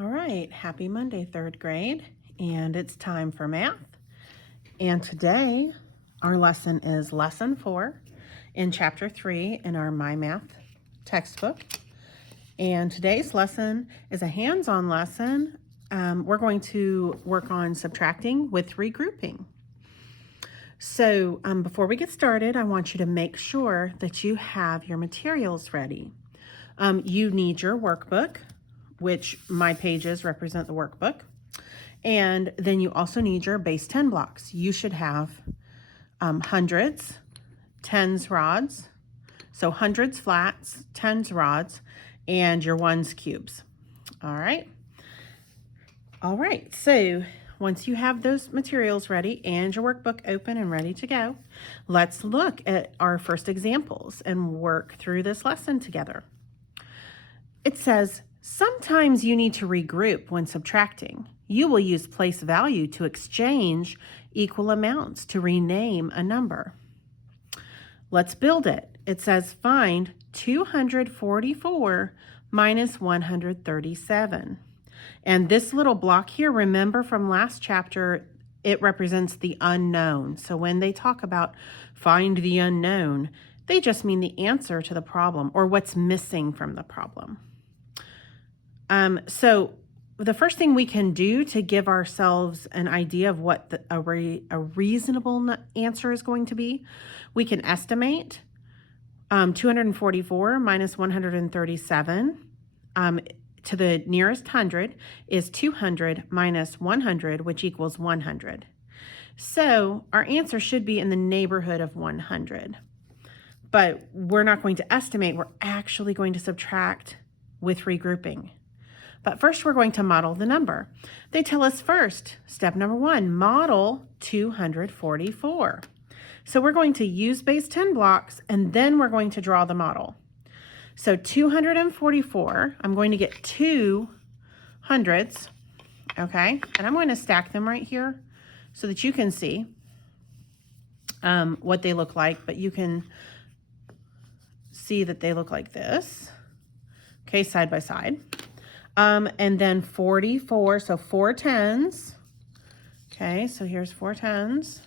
All right, happy Monday, third grade, and it's time for math. And today, our lesson is lesson 4 in chapter 3 in our MyMath textbook. And today's lesson is a hands-on lesson. We're going to work on subtracting with regrouping. So before we get started, I want you to make sure that you have your materials ready. You need your workbook, which my pages represent the workbook. And then you also need your base 10 blocks. You should have hundreds, tens rods, so hundreds flats, tens rods, and your ones cubes. All right. So once you have those materials ready and your workbook open and ready to go, let's look at our first examples and work through this lesson together. It says, sometimes you need to regroup when subtracting. You will use place value to exchange equal amounts to rename a number. Let's build it. It says find 244 minus 137. And this little block here, remember from last chapter, it represents the unknown. So when they talk about find the unknown, they just mean the answer to the problem or what's missing from the problem. So the first thing we can do to give ourselves an idea of what a reasonable answer is going to be, we can estimate 244 minus 137 to the nearest hundred is 200 minus 100, which equals 100. So our answer should be in the neighborhood of 100. But we're not going to estimate, we're actually going to subtract with regrouping. But first, we're going to model the number. They tell us first, step number 1, model 244. So we're going to use base 10 blocks, and then we're going to draw the model. So 244, I'm going to get 2 hundreds, okay? And I'm going to stack them right here so that you can see what they look like, but you can see that they look like this, okay, side by side. And then 44, so 4 tens. Okay, so here's 4 tens.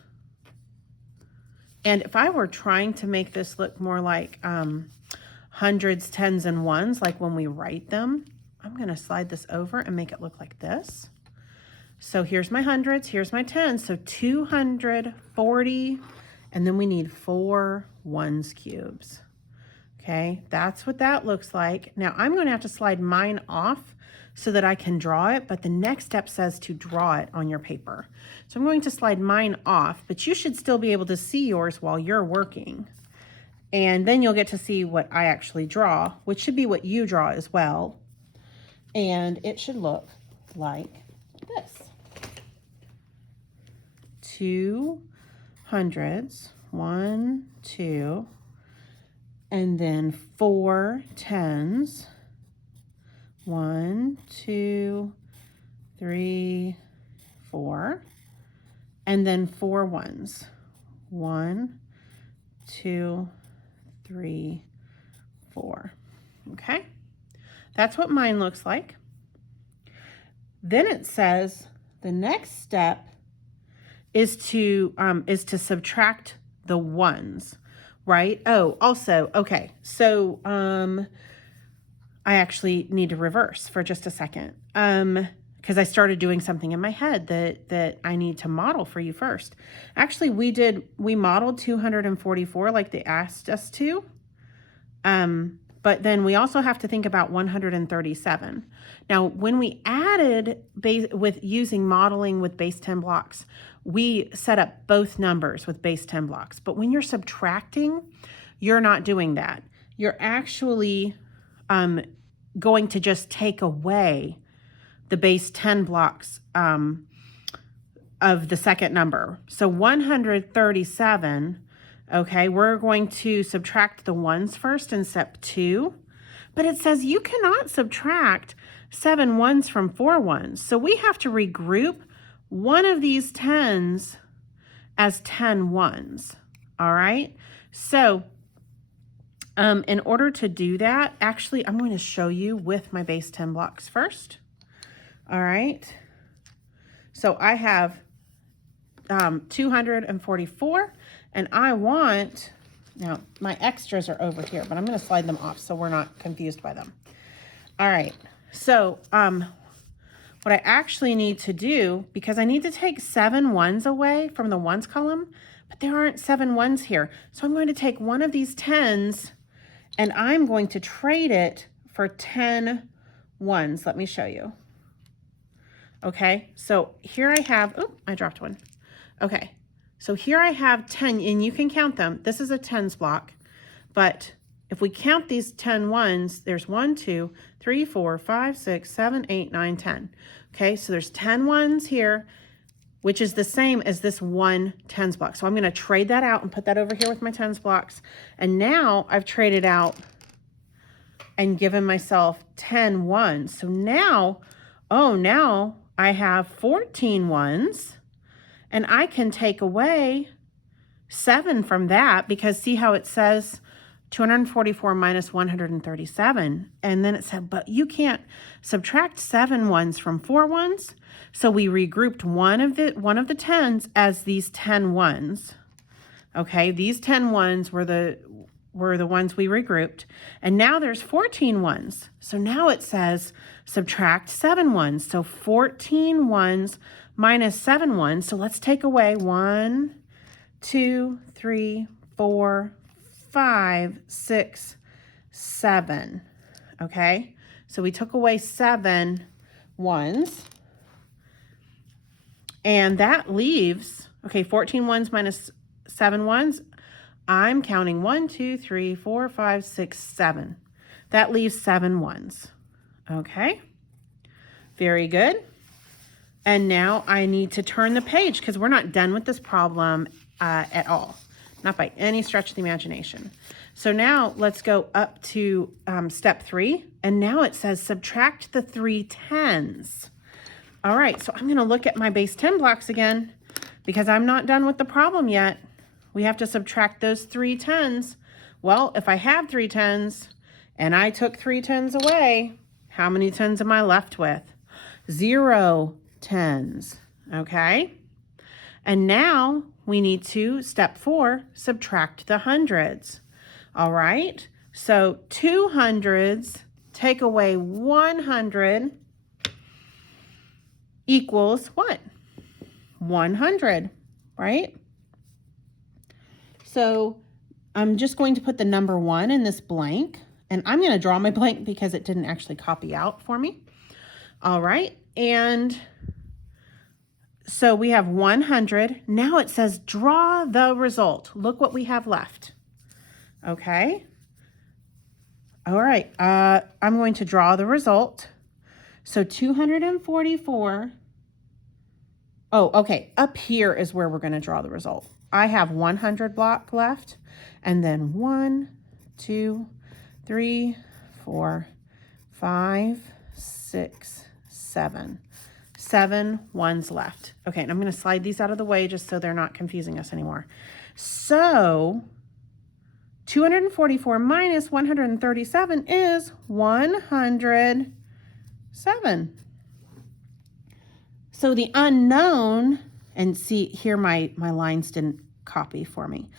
And if I were trying to make this look more like hundreds, tens, and ones, like when we write them, I'm going to slide this over and make it look like this. So here's my hundreds, here's my tens, so 240, and then we need 4 ones cubes. Okay, that's what that looks like. Now I'm going to have to slide mine off so that I can draw it, but the next step says to draw it on your paper. So I'm going to slide mine off, but you should still be able to see yours while you're working. And then you'll get to see what I actually draw, which should be what you draw as well. And it should look like this. 2 hundreds, 1, 2, and then 4 tens, 1, 2, 3, 4, and then 4 ones, 1, 2, 3, 4. Okay, that's what mine looks like. Then it says the next step is to subtract the ones. Right? Oh, also, okay, so I actually need to reverse for just a second because I started doing something in my head that I need to model for you first. Actually, we modeled 244 like they asked us to, but then we also have to think about 137. Now, when we added using modeling with base 10 blocks, we set up both numbers with base 10 blocks. But when you're subtracting, you're not doing that. You're actually going to just take away the base 10 blocks of the second number. So 137, okay, we're going to subtract the ones first in step 2. But it says you cannot subtract 7 ones from 4 ones. So we have to regroup one of these tens as 10 ones, all right? So in order to do that, actually, I'm going to show you with my base 10 blocks first. All right. So I have 244, and I want, now my extras are over here, but I'm going to slide them off so we're not confused by them. All right. So what I actually need to do, because I need to take 7 ones away from the ones column, but there aren't 7 ones here. So I'm going to take one of these 10s and I'm going to trade it for 10 ones. Let me show you. Okay, so here I have, oh, I dropped one. Okay, so here I have 10, and you can count them. This is a tens block, but if we count these 10 ones, there's 1, 2, 3, 4, 5, 6, 7, 8, 9, 10. Okay, so there's 10 ones here, which is the same as this one tens block. So I'm going to trade that out and put that over here with my tens blocks. And now I've traded out and given myself 10 ones. So now, oh, now I have 14 ones, and I can take away 7 from that, because see how it says 244 minus 137, and then it said, but you can't subtract 7 ones from 4 ones. So we regrouped one of the 10s as these 10 ones. Okay, these 10 ones were the ones we regrouped, and now there's 14 ones. So now it says subtract 7 ones. So 14 ones minus 7 ones. So let's take away 1, 2, 3, 4, 5, 6, 7. Okay, so we took away 7 ones, and that leaves, okay, 14 ones minus 7 ones. I'm counting 1, 2, 3, 4, 5, 6, 7. That leaves 7 ones. Okay, very good. And now I need to turn the page, because we're not done with this problem at all. Not by any stretch of the imagination. So now let's go up to step 3. And now it says subtract the 3 10s. All right, so I'm going to look at my base 10 blocks again, because I'm not done with the problem yet. We have to subtract those 3 10s. Well, if I have 3 10s and I took 3 10s away, how many 10s am I left with? 0 10s, okay? And now we need to, step 4, subtract the hundreds. All right, so 2 hundreds take away 100 equals what? 100, right? So I'm just going to put the number 1 in this blank, and I'm going to draw my blank because it didn't actually copy out for me. All right, and so we have 100. Now it says draw the result. Look what we have left. Okay. All right, I'm going to draw the result. So 244. Oh, okay, up here is where we're going to draw the result. I have 100 block left, and then 1, 2, 3, 4, 5, 6, 7. 7 ones left. Okay, and I'm going to slide these out of the way just so they're not confusing us anymore. So 244 minus 137 is 107. So the unknown, and see here my lines didn't copy for me,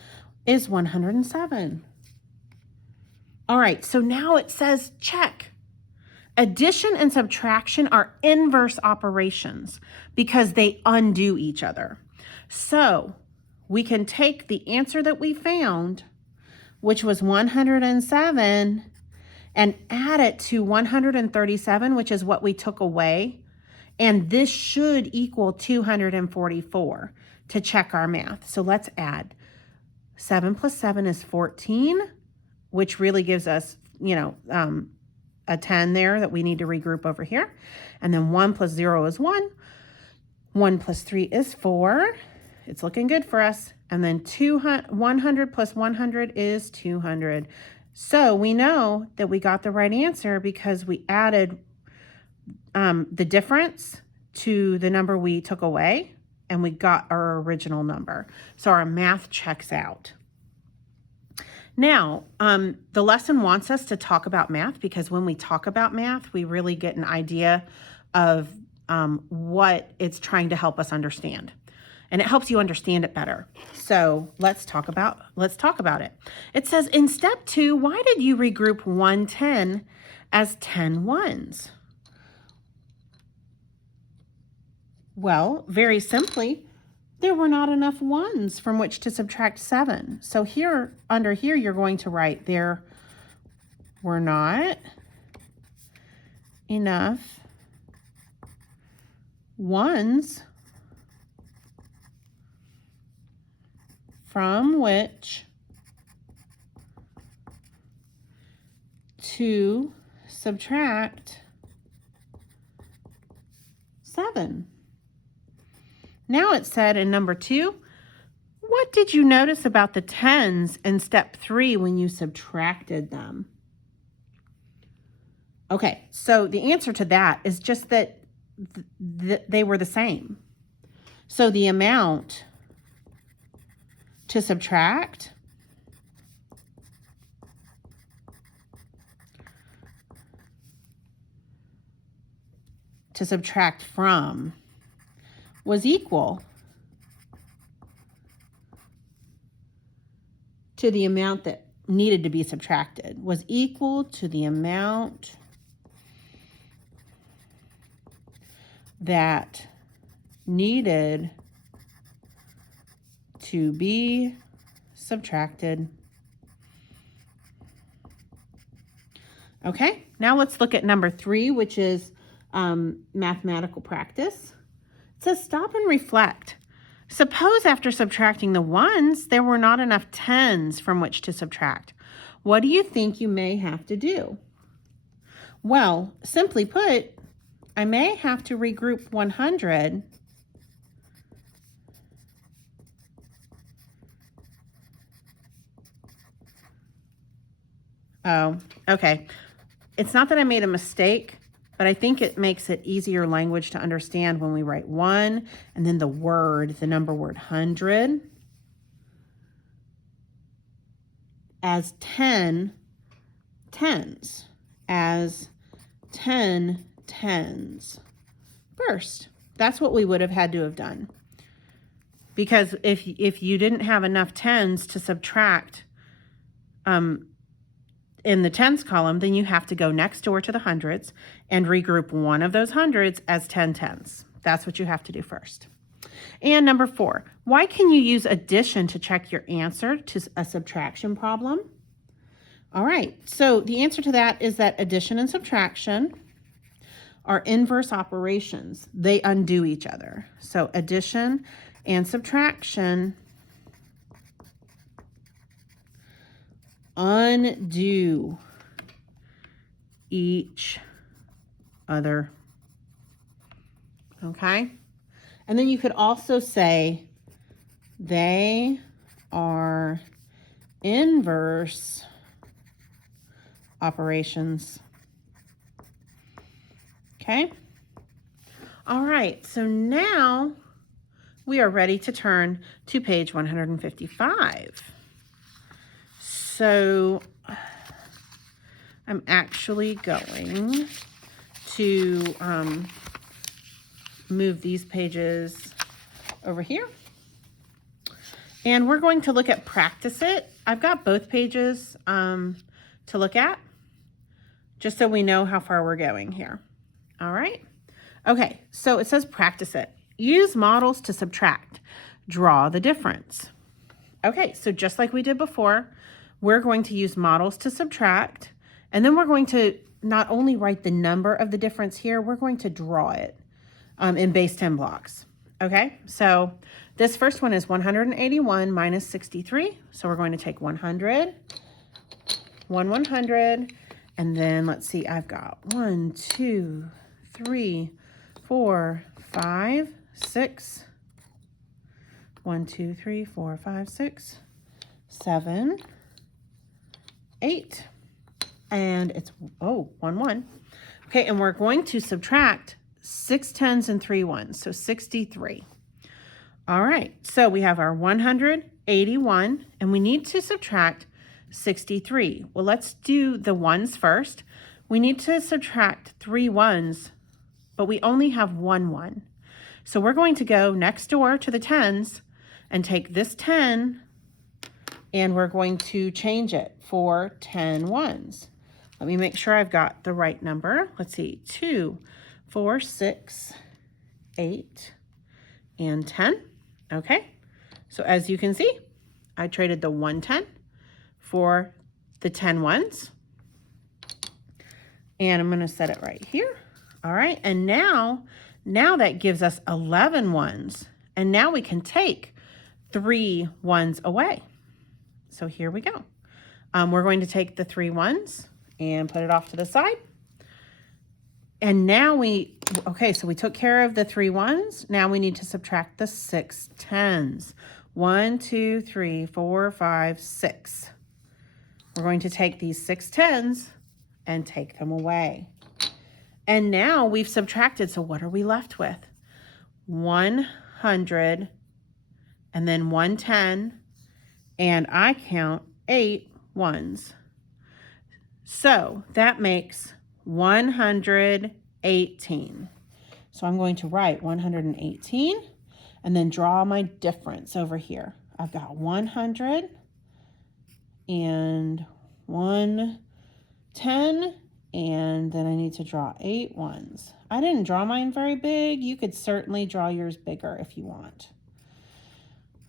is 107. All right, so now it says check. Addition and subtraction are inverse operations because they undo each other. So we can take the answer that we found, which was 107, and add it to 137, which is what we took away. And this should equal 244 to check our math. So let's add. 7 plus 7 is 14, which really gives us, a 10 there that we need to regroup over here. And then 1 plus 0 is 1. 1 plus 3 is 4. It's looking good for us. And then 100 plus 100 is 200. So we know that we got the right answer because we added the difference to the number we took away, and we got our original number. So our math checks out. Now, the lesson wants us to talk about math because when we talk about math, we really get an idea of what it's trying to help us understand. And it helps you understand it better. So let's talk about it. It says in step 2, why did you regroup 110 as 10 ones? Well, very simply, there were not enough ones from which to subtract 7. So here, under here, you're going to write there were not enough ones from which to subtract 7. Now it said in number 2, what did you notice about the 10s in step 3 when you subtracted them? Okay, so the answer to that is just that they were the same. So the amount to subtract from was equal to the amount that needed to be subtracted, was equal to the amount that needed to be subtracted. Okay, now let's look at number 3, which is mathematical practice. It says stop and reflect. Suppose after subtracting the 1s, there were not enough 10s from which to subtract. What do you think you may have to do? Well, simply put, I may have to regroup 100 Oh, okay. It's not that I made a mistake, but I think it makes it easier language to understand when we write 1 and then the number word 100 as 10 tens, as 10 tens first. That's what we would have had to have done. Because if you didn't have enough 10s to subtract in the tens column, then you have to go next door to the hundreds and regroup one of those hundreds as 10 tens. That's what you have to do first. And number 4, why can you use addition to check your answer to a subtraction problem? All right, so the answer to that is that addition and subtraction are inverse operations. They undo each other. So addition and subtraction undo each other. Okay? And then you could also say they are inverse operations. Okay? All right, so now we are ready to turn to page 155. So I'm actually going to move these pages over here. And we're going to look at practice it. I've got both pages to look at, just so we know how far we're going here. All right. Okay, so it says practice it. Use models to subtract. Draw the difference. Okay, so just like we did before, we're going to use models to subtract, and then we're going to not only write the number of the difference here, we're going to draw it in base 10 blocks. Okay, so this first one is 181 minus 63. So we're going to take 100, 100, and then let's see, I've got 1, 2, 3, 4, 5, 6. 1, 2, 3, 4, 5, 6, 7, 8, and it's 1, 1. Okay, and we're going to subtract 6 10s and 3 1s, so 63. All right, so we have our 181, and we need to subtract 63. Well, let's do the ones first. We need to subtract 3 1s but we only have 1. So we're going to go next door to the tens and take this 10 and we're going to change it for 10 ones. Let me make sure I've got the right number. Let's see, 2, 4, 6, 8, and 10. Okay, so as you can see, I traded the 110 for the 10 ones. And I'm gonna set it right here. All right, and now that gives us 11 ones. And now we can take 3 ones away. So here we go. We're going to take the 3 ones and put it off to the side. And now okay, so we took care of the 3 ones. Now we need to subtract the 6 tens. 1, 2, 3, 4, 5, 6. We're going to take these 6 tens and take them away. And now we've subtracted, so what are we left with? 100 and then 110, and I count 8 ones. So that makes 118. So I'm going to write 118 and then draw my difference over here. I've got 100 and 110, and then I need to draw 8 ones. I didn't draw mine very big. You could certainly draw yours bigger if you want.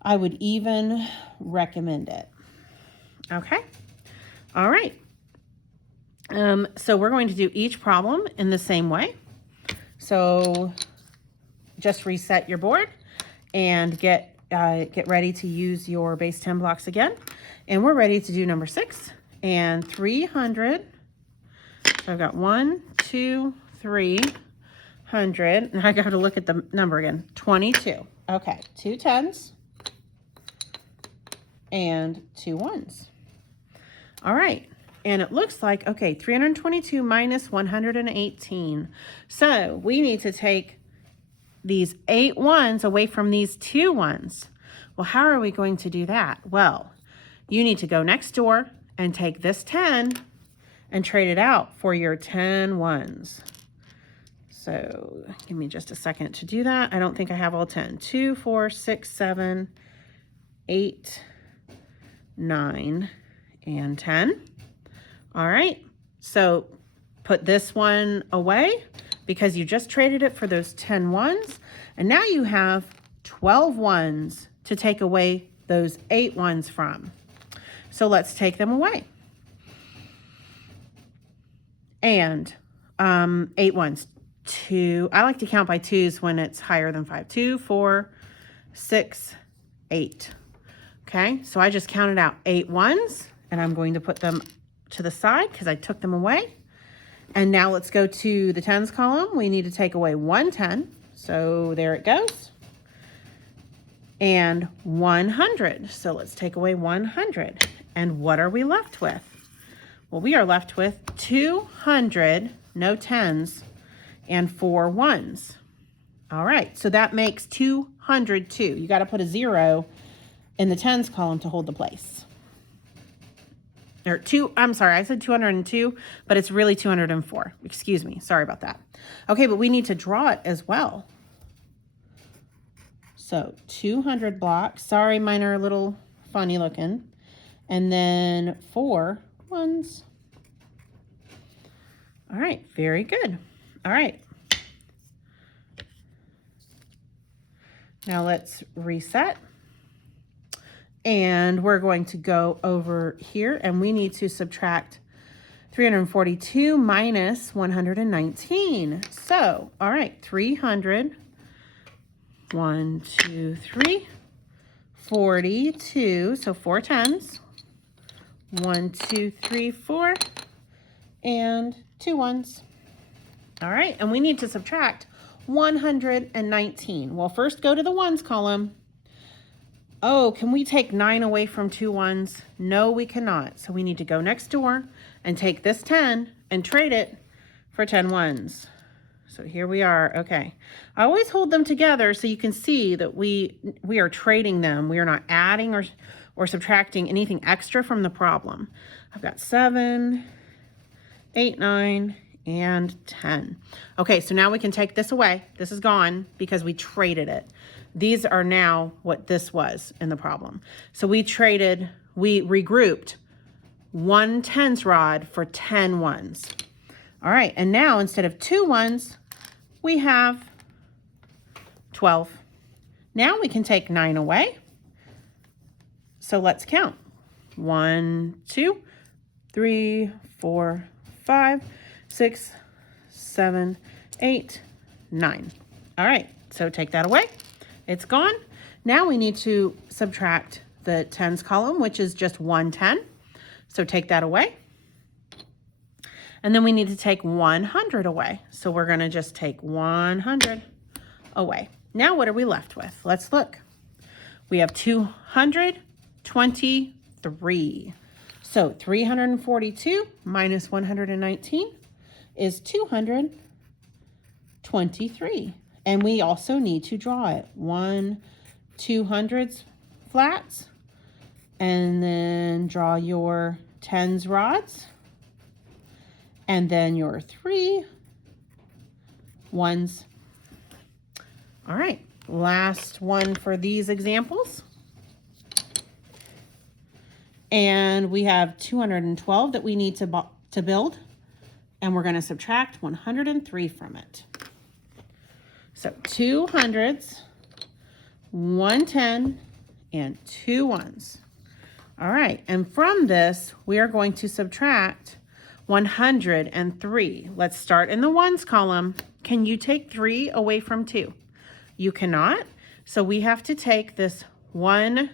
I would even recommend it. Okay, all right. So we're going to do each problem in the same way. So just reset your board and get ready to use your base 10 blocks again. And we're ready to do number 6 and 300. So I've got 1, 2, 300. And I got to look at the number again. 22. Okay, 2 tens and 2 ones. All right. And it looks like, okay, 322 minus 118. So we need to take these 8 ones away from these 2 ones. Well, how are we going to do that? Well, you need to go next door and take this 10 and trade it out for your 10 ones. So give me just a second to do that. I don't think I have all 10. 2, 4, 6, 7, 8, 9, and 10. All right, so put this one away because you just traded it for those 10 ones. And now you have 12 ones to take away those 8 ones from. So let's take them away. And 8 ones. 2, I like to count by 2s when it's higher than 5. 2, 4, 6, 8. Okay, so I just counted out 8 ones and I'm going to put them to the side because I took them away. And now let's go to the tens column. We need to take away 110. So there it goes. And 100. So let's take away 100. And what are we left with? Well, we are left with 200, no tens, and 4 ones. All right, so that makes 202. You got to put a 0 in the tens column to hold the place. Or I'm sorry, I said 202, but it's really 204. Excuse me, sorry about that. Okay, but we need to draw it as well. So 200 blocks. Sorry, mine are a little funny looking. And then 4 ones. All right, very good. All right. Now let's reset. And we're going to go over here and we need to subtract 342 minus 119. So, all right, 300, 1, 2, 3, 42, so 4 tens, 1, 2, 3, 4, and 2 ones. All right, and we need to subtract 119. Well, first go to the ones column. Oh, can we take 9 away from 2 ones? No, we cannot. So we need to go next door and take this 10 and trade it for 10 ones. So here we are. Okay. I always hold them together so you can see that we are trading them. We are not adding or subtracting anything extra from the problem. I've got 7, 8, 9, 10. Okay, so now we can take this away. This is gone because we traded it. These are now what this was in the problem. So we regrouped 1 tens rod for 10 ones. All right, and now instead of 2 ones, we have 12. Now we can take 9 away. So let's count. 1, 2, 3, 4, 5, 6, 7, 8, 9. All right, so take that away. It's gone. Now we need to subtract the tens column, which is just 1 10. So take that away. And then we need to take 100 away. So we're going to just take 100 away. Now what are we left with? Let's look. We have 223. So 342 minus 119 is 223. And we also need to draw it. 1 200s flats. And then draw your tens rods. And then your 3 ones. All right, last one for these examples. And we have 212 that we need to build. And we're going to subtract 103 from it. So 2 hundreds, 1 10, and 2 ones. All right, and from this, we are going to subtract 103. Let's start in the ones column. Can you take 3 away from 2? You cannot. So we have to take this 1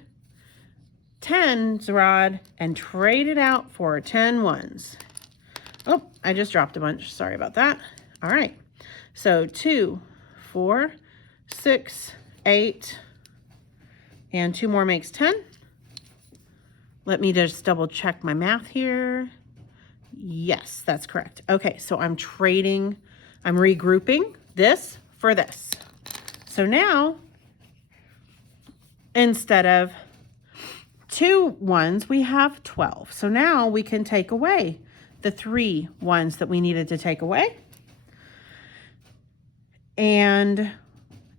tens rod and trade it out for 10 ones. Oh, I just dropped a bunch. Sorry about that. All right. So 2, 4, 6, 8, and 2 more makes 10. Let me just double check my math here. Yes, that's correct. Okay, so I'm regrouping this for this. So now, instead of 2 ones, we have 12. So now we can take away the 3 ones that we needed to take away. And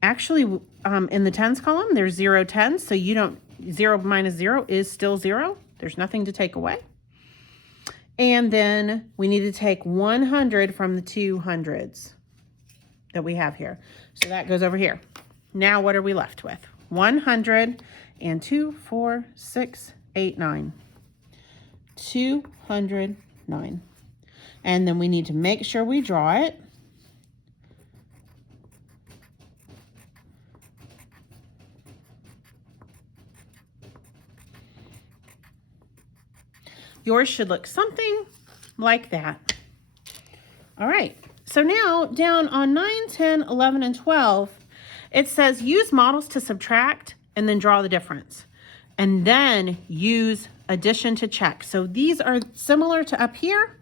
actually, in the tens column, there's 0 tens, so 0 minus 0 is still 0. There's nothing to take away. And then we need to take 100 from the 200s that we have here. So that goes over here. Now what are we left with? 100 and 2, 4, 6, 8, 9. 209. And then we need to make sure we draw it. Yours should look something like that. All right, so now down on 9, 10, 11, and 12, it says use models to subtract and then draw the difference. And then use addition to check. So these are similar to up here,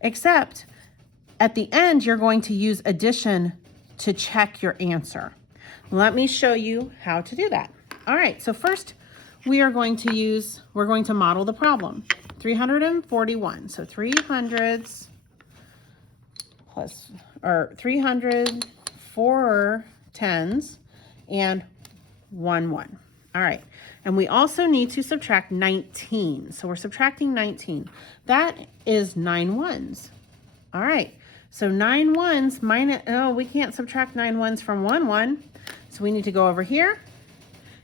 except at the end, you're going to use addition to check your answer. Let me show you how to do that. All right, so first we're going to model the problem. 341, so 300s plus, or 300, 4 tens, and 1 1. All right, and we also need to subtract 19. So we're subtracting 19. That is 9 ones. All right, so 9 ones minus, oh, we can't subtract 9 ones from 1 1. So we need to go over here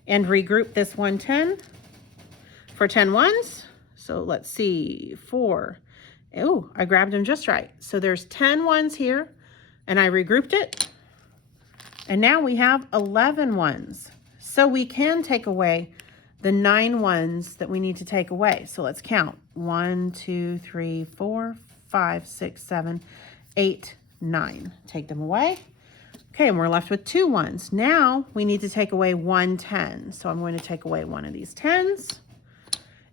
and regroup this 110 for 10 ones. So let's see, 4. Oh, I grabbed them just right. So there's 10 ones here, and I regrouped it. And now we have 11 ones. So we can take away the 9 ones that we need to take away. So let's count. 1, 2, 3, 4, 5, 6, 7, 8, 9. Take them away. Okay, and we're left with 2 ones. Now we need to take away 1 10. So I'm going to take away one of these 10s.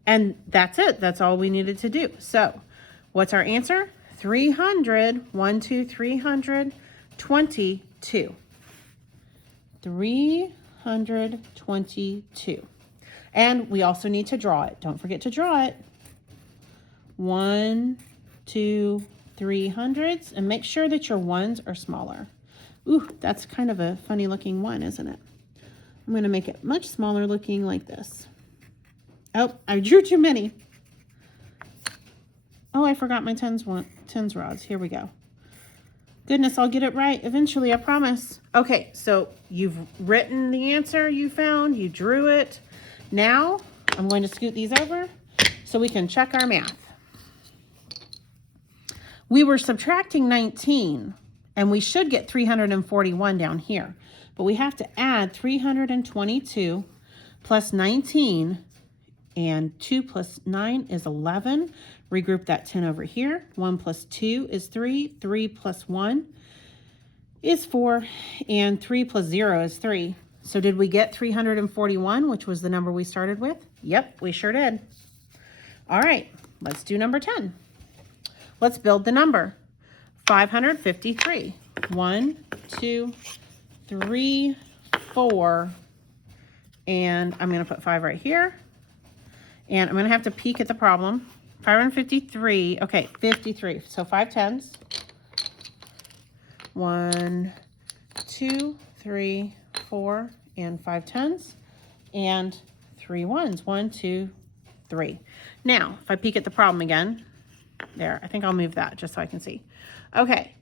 And that's it. That's all we needed to do. So what's our answer? 300, 1, 2, 322. 322. And we also need to draw it. Don't forget to draw it. 1, 2, 3 hundredths, and make sure that your ones are smaller. Ooh, that's kind of a funny looking one, isn't it? I'm going to make it much smaller looking like this. Oh, I drew too many. Oh, I forgot my tens rods. Here we go. Goodness, I'll get it right eventually, I promise. Okay, so you've written the answer you found, you drew it. Now, I'm going to scoot these over so we can check our math. We were subtracting 19, and we should get 341 down here. But we have to add 322 plus 19, and 2 plus 9 is 11. Regroup that 10 over here. 1 plus 2 is 3. 3 plus 1 is 4. And 3 plus 0 is 3. So did we get 341, which was the number we started with? Yep, we sure did. All right, let's do number 10. Let's build the number. 553. 1, 2, 3, 4. And I'm going to put 5 right here. And I'm going to have to peek at the problem. 553. Okay, 53. So 5 tens. 1, 2, 3, 4, and 5 tens. And 3 ones. 1, 2, 3. Now, if I peek at the problem again, there, I think I'll move that just so I can see. Okay,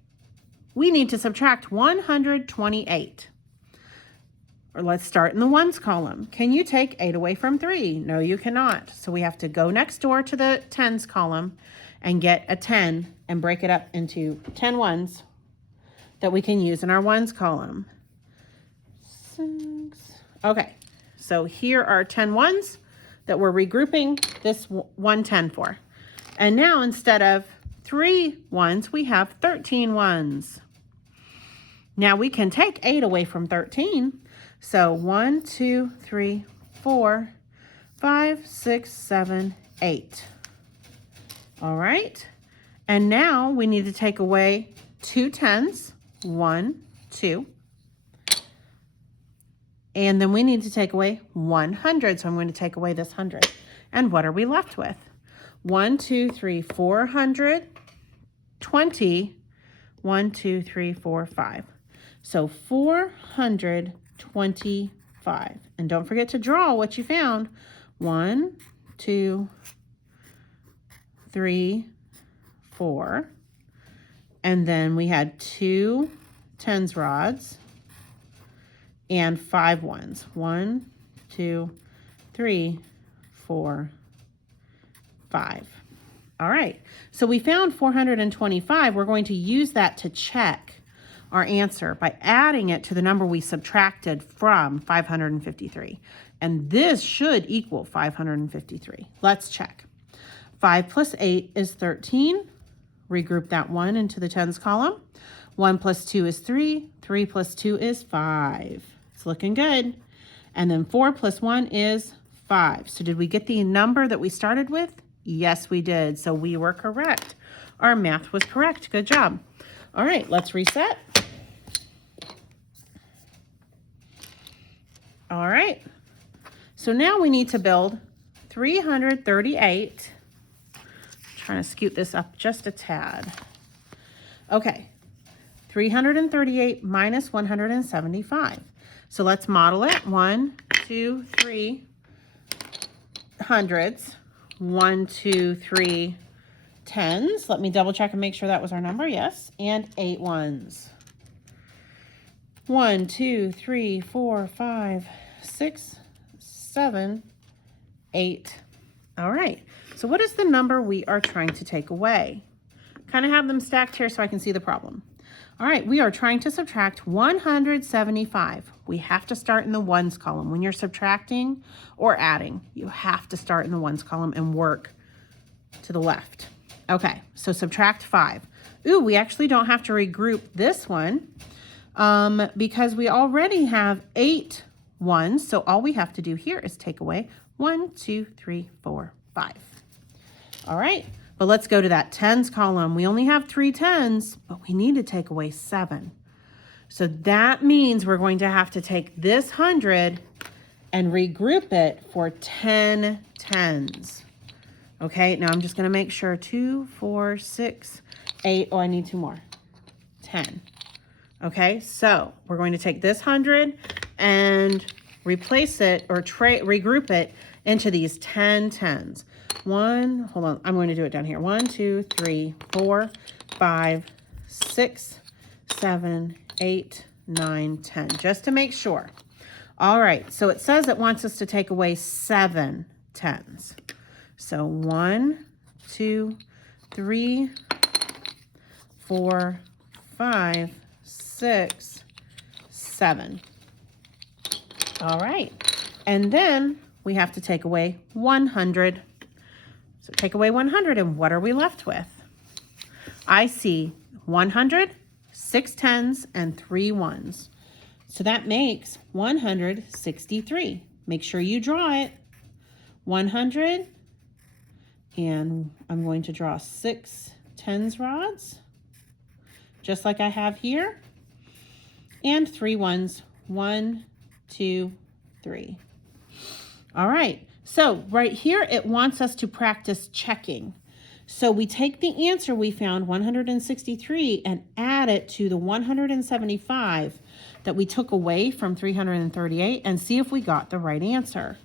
we need to subtract 128. Or let's start in the ones column. Can you take 8 away from 3? No, you cannot. So we have to go next door to the tens column and get a 10 and break it up into 10 ones that we can use in our ones column. 6. Okay, so here are 10 ones that we're regrouping this 110 for. And now instead of 3 ones, we have 13 ones. Now we can take 8 away from 13. So 1, 2, 3, 4, 5, 6, 7, 8. All right. And now we need to take away 2 tens. 1, 2. And then we need to take away 100. So I'm going to take away this 100. And what are we left with? 1, 2, 3, 420. 1, 2, 3, 4, 5. So 425. And don't forget to draw what you found. 1, 2, 3, 4. And then we had 2 tens rods and 5 ones. 1, 2, 3, 4, 5. All right, so we found 425. We're going to use that to check our answer by adding it to the number we subtracted from 553. And this should equal 553. Let's check. 5 plus 8 is 13. Regroup that 1 into the tens column. 1 plus 2 is 3. 3 plus 2 is 5. It's looking good. And then 4 plus 1 is 5. So did we get the number that we started with? Yes, we did. So we were correct. Our math was correct. Good job. All right, let's reset. All right. So now we need to build 338. Trying to scoot this up just a tad. Okay, 338 minus 175. So let's model it. 1, 2, 3 hundredths. 1, 2, 3 tens. Let me double check and make sure that was our number. Yes, and 8 ones. 1, 2, 3, 4, 5, 6, 7, 8. All right. So what is the number we are trying to take away? Kind of have them stacked here so I can see the problem. All right, we are trying to subtract 175. We have to start in the ones column. When you're subtracting or adding, you have to start in the ones column and work to the left. Okay, so subtract 5. Ooh, we actually don't have to regroup this one because we already have 8 ones. So all we have to do here is take away 1, 2, 3, 4, 5. All right, but let's go to that tens column. We only have 3 tens, but we need to take away 7. So that means we're going to have to take this 100 and regroup it for 10 tens. Okay, now I'm just going to make sure 2, 4, 6, 8. Oh, I need 2 more. 10. Okay, so we're going to take this 100 and replace it or regroup it into these 10 tens. Hold on, I'm going to do it down here. 1, 2, 3, 4, 5, 6, 7, 8, 9, 10, just to make sure. All right, so it says it wants us to take away 7 tens. So 1, 2, 3, 4, 5, 6, 7. All right, and then we have to take away 100. So take away 100, and what are we left with? I see 100, 6 tens, and 3 ones. So that makes 163. Make sure you draw it. 100, and I'm going to draw 6 tens rods, just like I have here, and 3 ones. 1, 2, 3. All right, so right here it wants us to practice checking. So we take the answer we found, 163, and add it to the 175 that we took away from 338 and see if we got the right answer.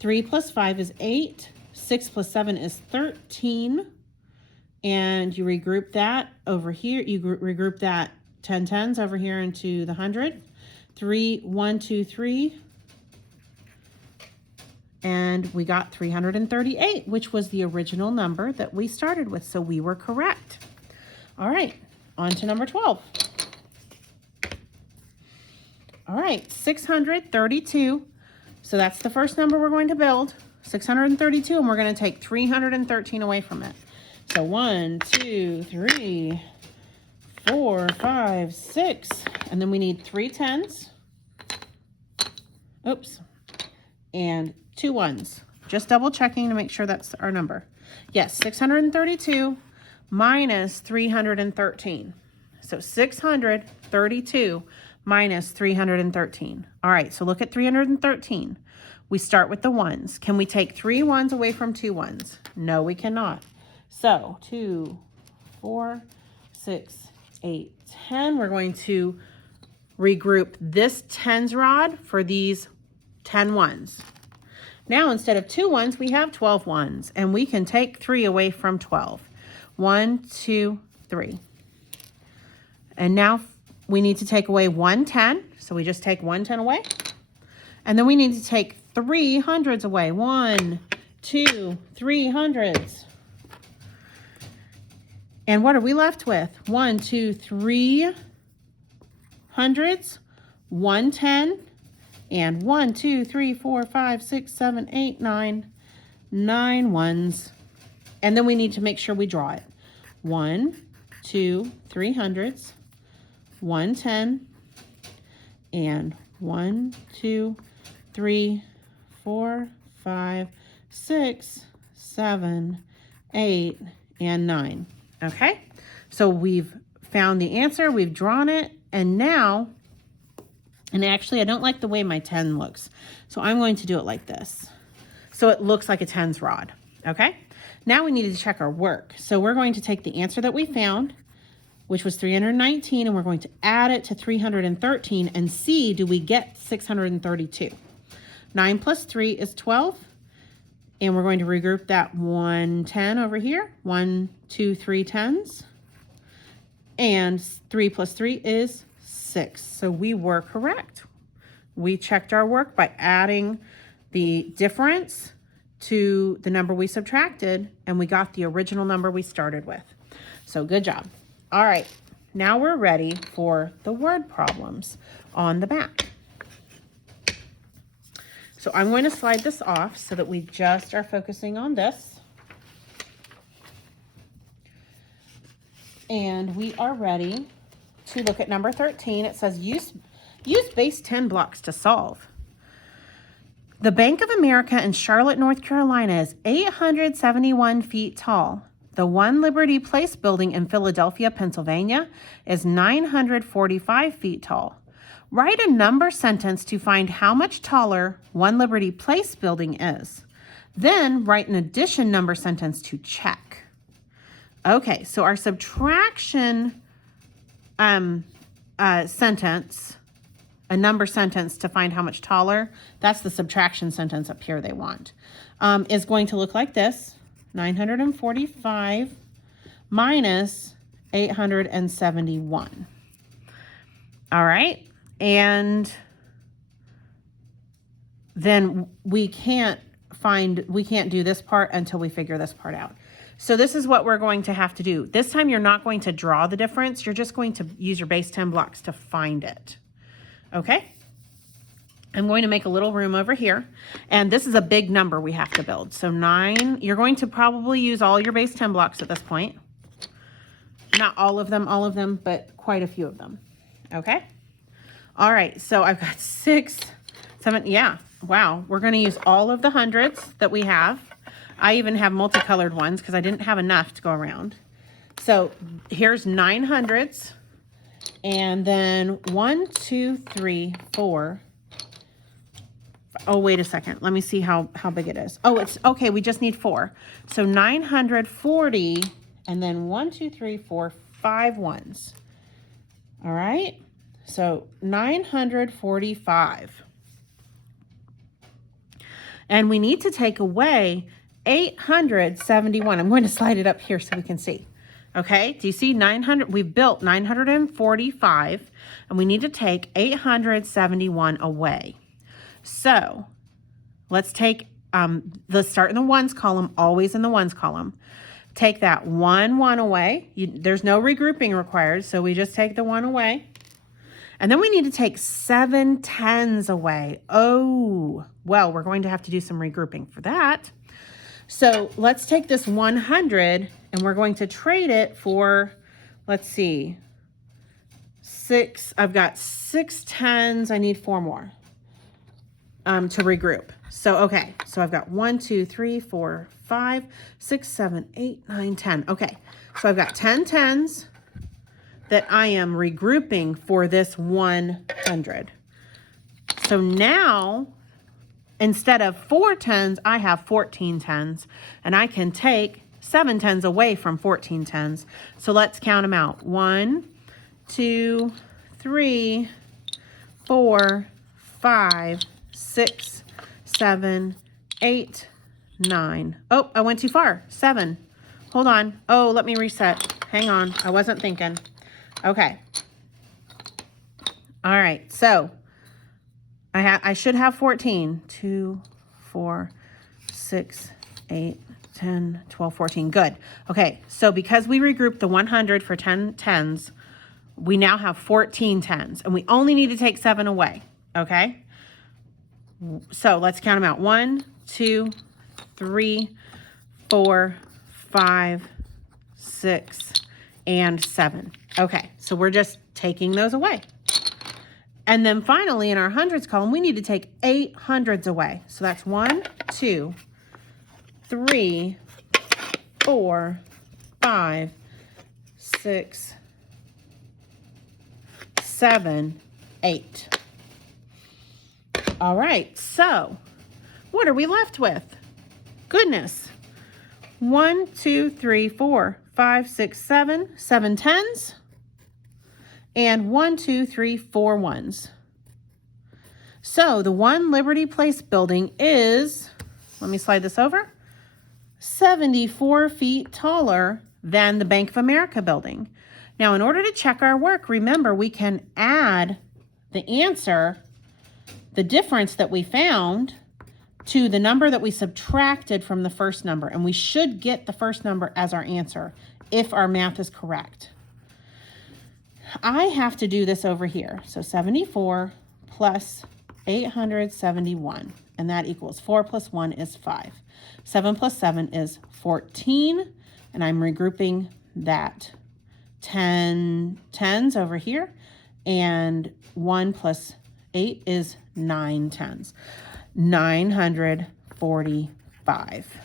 3 plus 5 is 8. 6 plus 7 is 13. And you regroup that over here. You regroup that 10 tens over here into the 100. 3, 1, 2, 3. And we got 338, which was the original number that we started with. So we were correct. All right, on to number 12. All right, 632. So that's the first number we're going to build. 632, and we're going to take 313 away from it. So 1, 2, 3, 4, 5, 6. And then we need 3 tens. Oops. And 2 ones. Just double checking to make sure that's our number. Yes, 632 minus 313. So 632 minus 313. All right, so look at 313. We start with the ones. Can we take 3 ones away from 2 ones? No, we cannot. So 2, 4, 6, 8, 10. We're going to regroup this tens rod for these 10 ones. Now, instead of 2 ones, we have 12 ones, and we can take 3 away from 12. 1, 2, 3. And now we need to take away 1 10. So we just take 1 10 away. And then we need to take 3 hundreds away. 1, 2, 3 hundreds. And what are we left with? 1, 2, 3 hundreds, 1 10, and 1, 2, 3, 4, 5, 6, 7, 8, 9, 9 ones. And then we need to make sure we draw it. 1, 2, 3 hundreds, 1 10, and 1, 2, 3, 4, 5, 6, 7, 8, and 9. Okay, so we've found the answer, we've drawn it, and now, and actually I don't like the way my 10 looks, so I'm going to do it like this. So it looks like a tens rod, okay? Now we need to check our work. So we're going to take the answer that we found, which was 319, and we're going to add it to 313 and see, do we get 632? 9 plus 3 is 12. And we're going to regroup that 1 10 over here. 1, 2, 3 tens. And 3 plus 3 is 6. So we were correct. We checked our work by adding the difference to the number we subtracted, and we got the original number we started with. So good job. All right, now we're ready for the word problems on the back. So I'm going to slide this off so that we just are focusing on this. And we are ready to look at number 13. It says use base 10 blocks to solve. The Bank of America in Charlotte, North Carolina is 871 feet tall. The One Liberty Place building in Philadelphia, Pennsylvania is 945 feet tall. Write a number sentence to find how much taller One Liberty Place building is. Then write an addition number sentence to check. Okay, so our subtraction sentence, a number sentence to find how much taller, that's the subtraction sentence up here they want, is going to look like this. 945 minus 871. All right, and then we can't do this part until we figure this part out. So this is what we're going to have to do. This time you're not going to draw the difference. You're just going to use your base 10 blocks to find it. Okay? I'm going to make a little room over here. And this is a big number we have to build. So 9, you're going to probably use all your base 10 blocks at this point. Not all of them, but quite a few of them. Okay? All right, so I've got 6, 7, yeah. Wow, we're going to use all of the hundreds that we have. I even have multicolored ones because I didn't have enough to go around. So here's 9 hundreds. And then 1, 2, 3, 4. Oh, wait a second. Let me see how big it is. Oh, it's okay. We just need 4. So 940 and then 1, 2, 3, 4, 5 ones. All right. So 945. And we need to take away 871. I'm going to slide it up here so we can see. Okay, do you see 900? We've built 945, and we need to take 871 away. So let's take, let's start in the ones column, always in the ones column. Take that 1 away. There's no regrouping required, so we just take the 1 away. And then we need to take 7 tens away. Oh, well, we're going to have to do some regrouping for that. So let's take this 100 and we're going to trade it for, let's see, 6. I've got 6 tens. I need 4 more to regroup. So, okay, so I've got 1, 2, 3, 4, 5, 6, 7, 8, 9, 10. Okay, so I've got 10 tens that I am regrouping for this 100. So now, instead of 4 tens, I have 14 tens, and I can take 7 tens away from 14 tens. So let's count them out. 1, 2, 3, 4, 5, 6, 7, 8, 9. Oh, I went too far. 7. Hold on. Oh, let me reset. Hang on. I wasn't thinking. Okay. All right. So I should have 14. 2, 4, 6, 8, 10, 12, 14. Good. Okay. So because we regrouped the 100 for 10 tens, we now have 14 tens, and we only need to take 7 away. Okay. So let's count them out. 1, 2, 3, 4, 5, 6, and 7. Okay, so we're just taking those away. And then finally, in our hundreds column, we need to take 8 hundreds away. So that's 1, 2, 3, 4, 5, 6, 7, 8. All right, so what are we left with? Goodness. 1, 2, 3, 4, 5, 6, 7. 7 tens. And 1, 2, 3, 4 ones. So the One Liberty Place building is, let me slide this over, 74 feet taller than the Bank of America building. Now, in order to check our work, remember we can add the answer, the difference that we found, to the number that we subtracted from the first number. And we should get the first number as our answer if our math is correct. I have to do this over here. So 74 plus 871, and that equals 4 plus 1 is 5. 7 plus 7 is 14, and I'm regrouping that 10 tens over here, and 1 plus 8 is 9 tens. 945.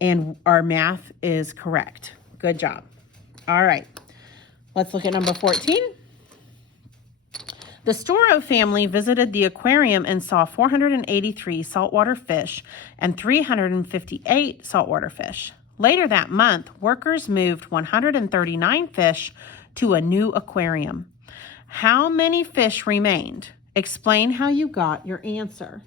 And our math is correct. Good job. All right. Let's look at number 14. The Storrow family visited the aquarium and saw 483 saltwater fish and 358 saltwater fish. Later that month, workers moved 139 fish to a new aquarium. How many fish remained? Explain how you got your answer.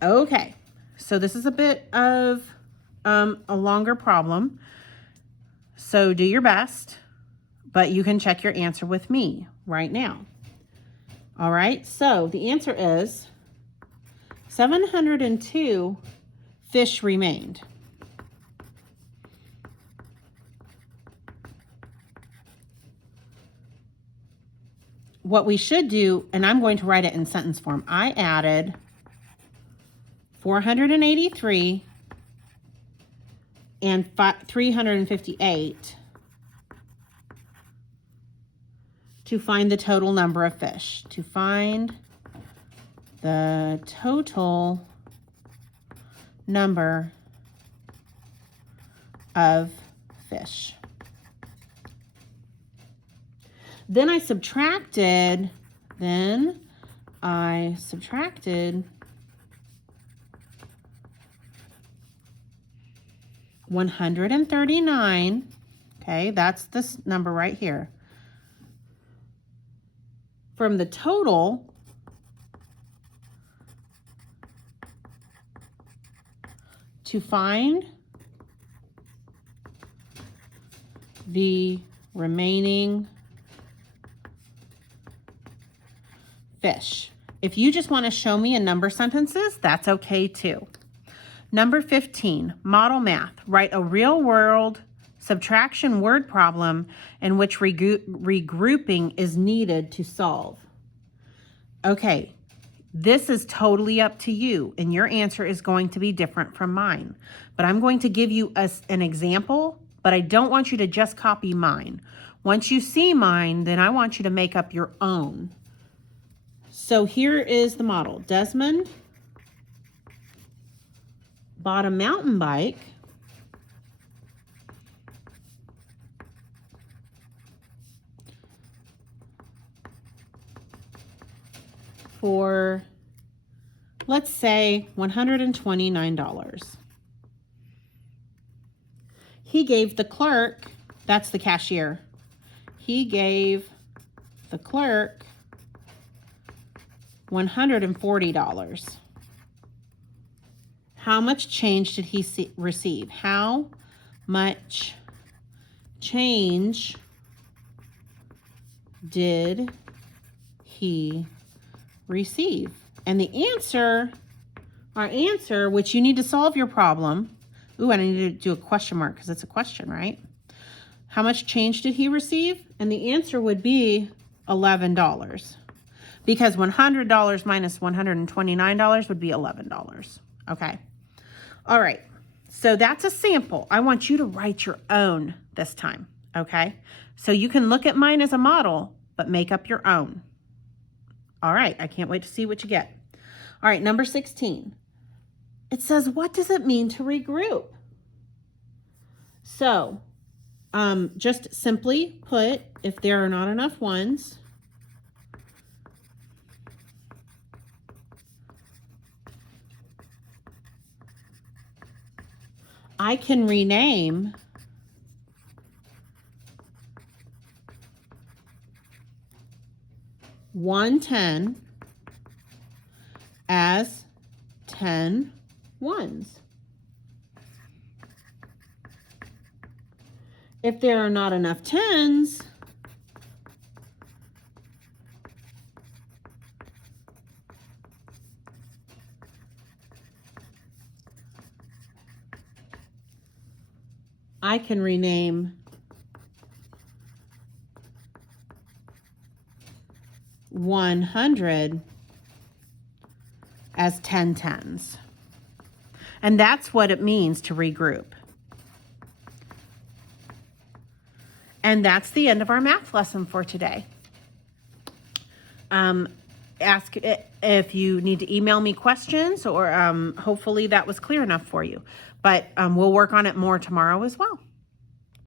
Okay, so this is a bit of a longer problem. So do your best, but you can check your answer with me right now. All right, so the answer is 702 fish remained. What we should do, and I'm going to write it in sentence form, I added 483 and 358 to find the total number of fish. To find the total number of fish. Then I subtracted 139, okay, that's this number right here, from the total to find the remaining fish. If you just want to show me in number sentences, that's okay too. Number 15, model math. Write a real-world subtraction word problem in which regrouping is needed to solve. Okay, this is totally up to you, and your answer is going to be different from mine. But I'm going to give you an example, but I don't want you to just copy mine. Once you see mine, then I want you to make up your own. So here is the model. Desmond bought a mountain bike for, let's say, $129. He gave the clerk, that's the cashier, he gave the clerk $140. How much change did he receive? How much change did he receive? And the answer, our answer, which you need to solve your problem. Ooh, and I need to do a question mark because it's a question, right? How much change did he receive? And the answer would be $11. Because $100 minus $129 would be $11. Okay. All right. So that's a sample. I want you to write your own this time. Okay. So you can look at mine as a model, but make up your own. All right. I can't wait to see what you get. All right. Number 16. It says, what does it mean to regroup? So just simply put, if there are not enough ones, I can rename $110 as 10 ones. If there are not enough 10s, I can rename 100 as 10 tens. And that's what it means to regroup. And that's the end of our math lesson for today. Ask if you need to email me questions, or hopefully that was clear enough for you. But we'll work on it more tomorrow as well.